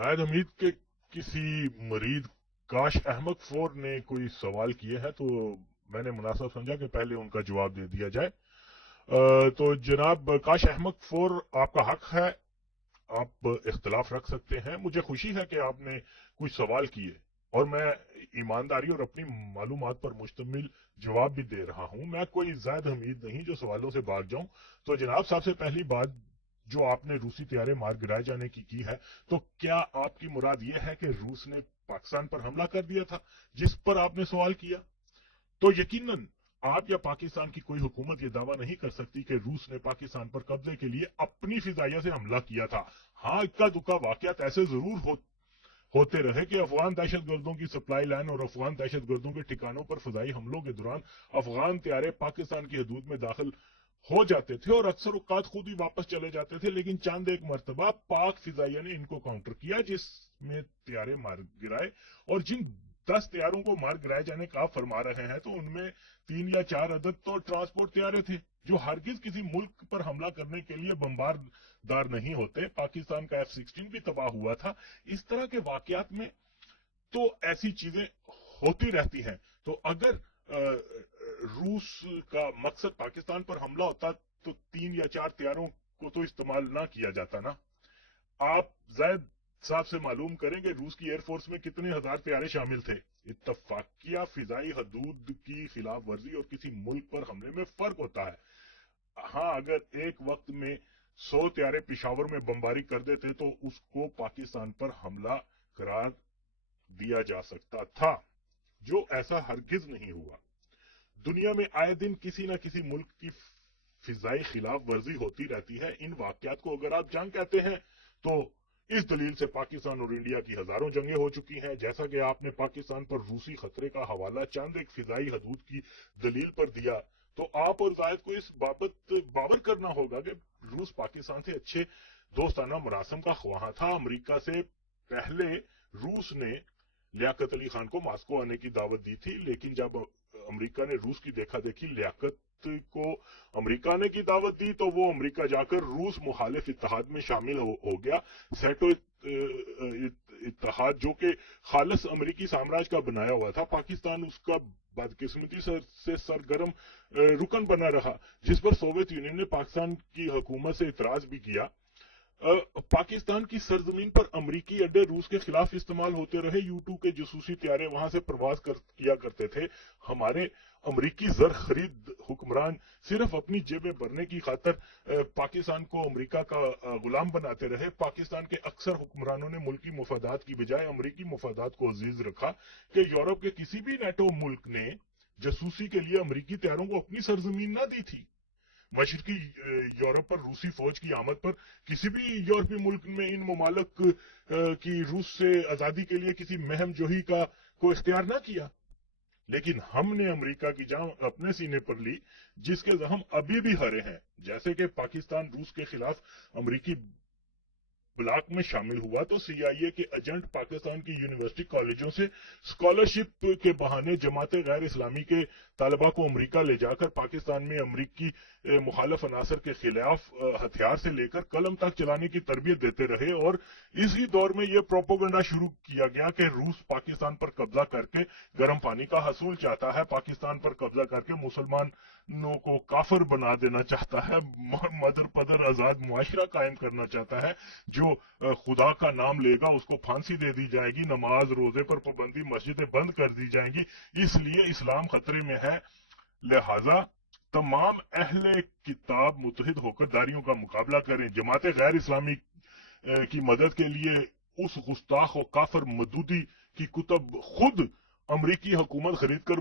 زاہد حمید کے کسی مریض کاش احمد فور نے کوئی سوال کیے ہیں تو میں نے مناسب سمجھا کہ پہلے ان کا جواب دے دیا جائے. تو جناب کاش احمد فور، آپ کا حق ہے، آپ اختلاف رکھ سکتے ہیں. مجھے خوشی ہے کہ آپ نے کوئی سوال کیے اور میں ایمانداری اور اپنی معلومات پر مشتمل جواب بھی دے رہا ہوں. میں کوئی زاہد حمید نہیں جو سوالوں سے بھاگ جاؤں. تو جناب صاحب سے پہلی بات، جو آپ نے روسی طیارے مار گرائے جانے کی ہے، تو کیا آپ کی مراد یہ ہے کہ روس نے پاکستان پر حملہ کر دیا تھا جس پر آپ نے سوال کیا؟ تو یقیناً آپ یا پاکستان کی کوئی حکومت یہ دعویٰ نہیں کر سکتی کہ روس نے پاکستان پر قبضے کے لیے اپنی فضائیہ سے حملہ کیا تھا. ہاں، اکا دکا واقعات ایسے ضرور ہوتے رہے کہ افغان دہشت گردوں کی سپلائی لائن اور افغان دہشت گردوں کے ٹھکانوں پر فضائی حملوں کے دوران افغان طیارے پاکستان کی حدود میں داخل ہو جاتے تھے اور اکثر اوقات خود ہی واپس چلے جاتے تھے، لیکن چند ایک مرتبہ پاک فضائیہ نے ان کو کاؤنٹر کیا جس میں طیارے مار گرائے. اور جن 10 طیاروں کو مار گرائے جانے کا آپ فرما رہے ہیں تو ان میں 3 یا 4 عدد تو ٹرانسپورٹ طیارے تھے جو ہرگز کسی ملک پر حملہ کرنے کے لیے بمباردار نہیں ہوتے. پاکستان کا F-16 بھی تباہ ہوا تھا. اس طرح کے واقعات میں تو ایسی چیزیں ہوتی رہتی ہیں. تو اگر روس کا مقصد پاکستان پر حملہ ہوتا تو 3 یا 4 طیاروں کو تو استعمال نہ کیا جاتا نا. آپ زید صاحب سے معلوم کریں کہ روس کی ایئر فورس میں کتنے ہزار طیارے شامل تھے. اتفاقیہ فضائی حدود کی خلاف ورزی اور کسی ملک پر حملے میں فرق ہوتا ہے. ہاں، اگر ایک وقت میں 100 طیارے پشاور میں بمباری کر دیتے تو اس کو پاکستان پر حملہ قرار دیا جا سکتا تھا، جو ایسا ہرگز نہیں ہوا. دنیا میں آئے دن کسی نہ کسی ملک کی فضائی خلاف ورزی ہوتی رہتی ہے. ان واقعات کو اگر آپ جنگ کہتے ہیں تو اس دلیل سے پاکستان اور انڈیا کی ہزاروں جنگیں ہو چکی ہیں. جیسا کہ آپ نے پاکستان پر روسی خطرے کا حوالہ چند ایک فضائی حدود کی دلیل پر دیا، تو آپ اور زاہد کو اس بابت باور کرنا ہوگا کہ روس پاکستان سے اچھے دوستانہ مراسم کا خواہاں تھا. امریکہ سے پہلے روس نے لیاقت علی خان کو ماسکو آنے کی دعوت دی تھی، لیکن جب امریکہ نے روس کی دیکھا دیکھی لیاقت کو امریکہ نے کی دعوت دی تو وہ امریکہ جا کر روس مخالف اتحاد میں شامل ہو گیا. سیٹو اتحاد جو کہ خالص امریکی سامراج کا بنایا ہوا تھا. پاکستان اس کا بدقسمتی سے سرگرم رکن بنا رہا، جس پر سوویت یونین نے پاکستان کی حکومت سے اعتراض بھی کیا. پاکستان کی سرزمین پر امریکی اڈے روس کے خلاف استعمال ہوتے رہے. U-2 کے جاسوسی طیارے وہاں سے پرواز کیا کرتے تھے. ہمارے امریکی زر خرید حکمران صرف اپنی جیبیں بھرنے کی خاطر پاکستان کو امریکہ کا غلام بناتے رہے. پاکستان کے اکثر حکمرانوں نے ملکی مفادات کی بجائے امریکی مفادات کو عزیز رکھا کہ یورپ کے کسی بھی نیٹو ملک نے جاسوسی کے لیے امریکی طیاروں کو اپنی سرزمین نہ دی تھی. مشرقی یورپ پر روسی فوج کی آمد پر کسی بھی یورپی ملک میں ان ممالک کی روس سے آزادی کے لیے کسی مہم جوہی کو اختیار نہ کیا. لیکن ہم نے امریکہ کی جنگ اپنے سینے پر لی، جس کے زخم ابھی بھی ہرے ہیں. جیسے کہ پاکستان روس کے خلاف امریکی بلاک میں شامل ہوا تو CIA کے ایجنٹ پاکستان کی یونیورسٹی کالجوں سے اسکالرشپ کے بہانے جماعت غیر اسلامی کے طالبہ کو امریکہ لے جا کر پاکستان میں امریکی مخالف عناصر کے خلاف ہتھیار سے لے کر قلم تک چلانے کی تربیت دیتے رہے. اور اسی دور میں یہ پروپیگنڈا شروع کیا گیا کہ روس پاکستان پر قبضہ کر کے گرم پانی کا حصول چاہتا ہے، پاکستان پر قبضہ کر کے مسلمانوں کو کافر بنا دینا چاہتا ہے، مدر پدر آزاد معاشرہ قائم کرنا چاہتا ہے. جو خدا کا نام لے گا اس کو پھانسی دے دی جائے گی، نماز روزے پر پابندی، مسجدیں بند کر دی جائیں گی. اس لیے اسلام خطرے میں ہے. لہذا تمام اہل کتاب متحد ہو کر داریوں کا مقابلہ کریں. جماعت غیر اسلامی کی مدد کے لیے اس گستاخ و کافر مودودی کی کتب خود امریکی حکومت خرید کر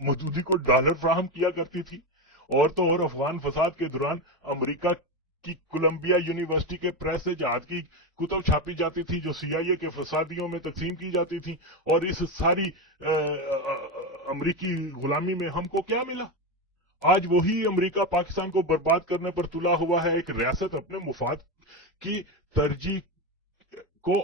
مودودی کو ڈالر فراہم کیا کرتی تھی. اور تو اور افغان فساد کے دوران امریکہ کی کولمبیا یونیورسٹی کے پریس سے جہاد کی کتب چھاپی جاتی تھی جو CIA کے فسادیوں میں تقسیم کی جاتی تھی. اور اس ساری امریکی غلامی میں ہم کو کیا ملا؟ آج وہی امریکہ پاکستان کو برباد کرنے پر تلا ہوا ہے. ایک ریاست اپنے مفاد کی ترجیح کو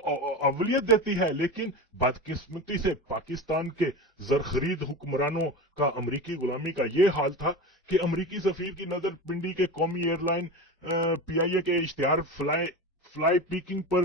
اولیت دیتی ہے، لیکن بدقسمتی سے پاکستان کے زرخرید حکمرانوں کا امریکی غلامی کا یہ حال تھا کہ امریکی سفیر کی نظر پنڈی کے قومی ایئر لائن PIA کے اشتہار فلائی پیکنگ پر